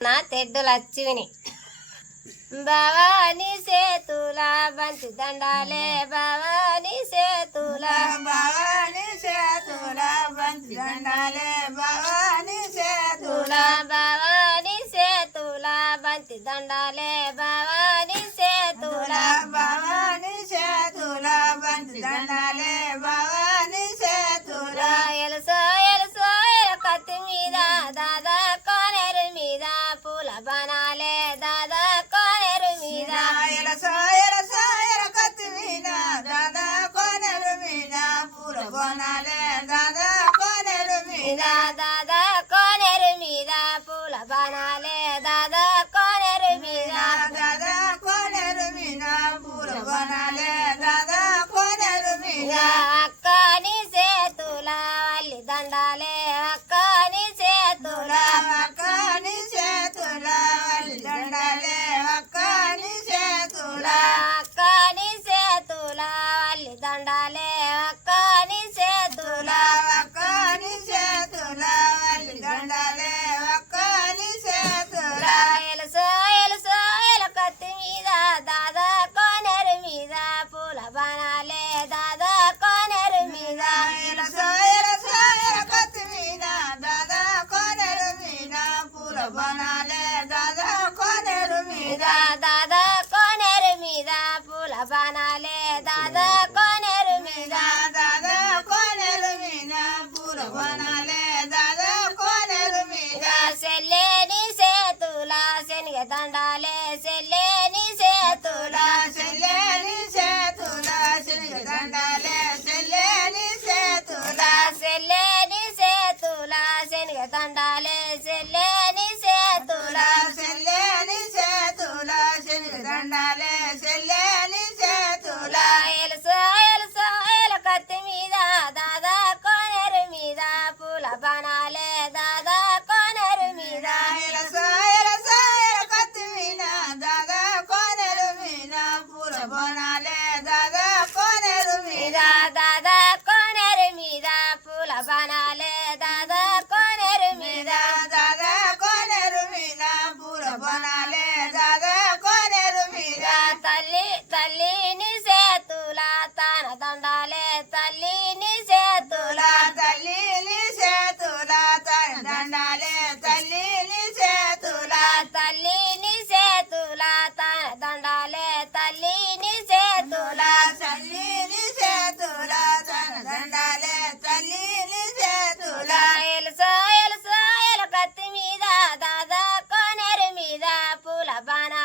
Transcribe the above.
నా తెడ్డులు అచ్చివిని భవాని సేతుల బంతి దండాలే భవాని సేతుల భవాని సేతుల బంతి దండాలే భవాని సేతుల భవాని సేతుల బంతి దండాలే భవాని సేతుల భవాని సేతుల బంతి దండాలే భవాని సేతుల ఎలుసో ఎలుసో కత్తి మీద దాదా కోనేరు మీద పూల బనాలే దాదా కోనేరు మీద ఎలసో ఎలసో ఎలకత్తి మీద దాదా కోనెలు మీద పూల బోనాలే దాదా కోనెలు మీద దాదా కోనేరు మీద పూల బనాలే దాదా కోనేరు మీద దాదా కోనెలు మీద పూల బోనాలే దాదా కోనెలు మీద అక్క నీ సేతుల వల్లి దండాలే అక్క నీ సేతుల అక్కని చేతుల వల్లి దండాలే అక్కని చేతుల అక్క నీ సేతుల వల్లి దండాలే అక్క నీ సేతుల అక్కని చేతుల వల్లి దండాలే అక్కని చేతుల ఎలుసో ఎలుసో ఎలకత్తి మీద దాదా కోనేరు మీద పూల బనాలే దాదా కోనేరు మీద ఎలసో ఎలసో ఎలకత్తి మీద దాదా కోనెలు మీద పూల బనాలే దాదా కోనెలు మీద దాదా కోనేరు మీద పూల బనాలే దాదా కోనేరు మీద దాదా కోనెలు మీద పూల బనాలే దాదా కోనెలు మీద సెల్లేని సేతుల శనిగ దండాలే సెల్లేని సేతుల చెల్లేని చేతుల శనిగ దండాలే చెల్లేని చేతుల సెల్లేని సేతుల శనిగ దండాలే సెల్లేని సేతుల చెల్లేని చేతుల శనిగ దండాలే చెల్లేని చేతుల ఎలుసో ఎలుసో ఎలకత్తి మీద దాదా కోనేరు మీద పూల బనాలే దాదా కోనేరు మీద ఎలసో ఎలసో ఎలకత్తి మీద దాదా కోనెలు మీద పూల బోనాలే దాదా కోనెలు మీద దాదా కోనేరు మీద పూల బనాలే దాదా కోనేరు మీద దాదా కోనెలు మీద పూల బోనాలే దాదా కోనెలు మీద తల్లి తల్లి నీ సేతుల తన దండాలే తల్లి నీ సేతుల తల్లిని చేతుల తన దండాలే తల్లిని చేతుల తల్లి నీ సేతుల తన దండాలే తల్లి నీ సేతుల తల్లిని చేతుల తన దండాలే తల్లిని చేతుల ఎలుసో ఎలుసో ఎలకత్తి మీద దాదా కోనేరు మీద పూల బనా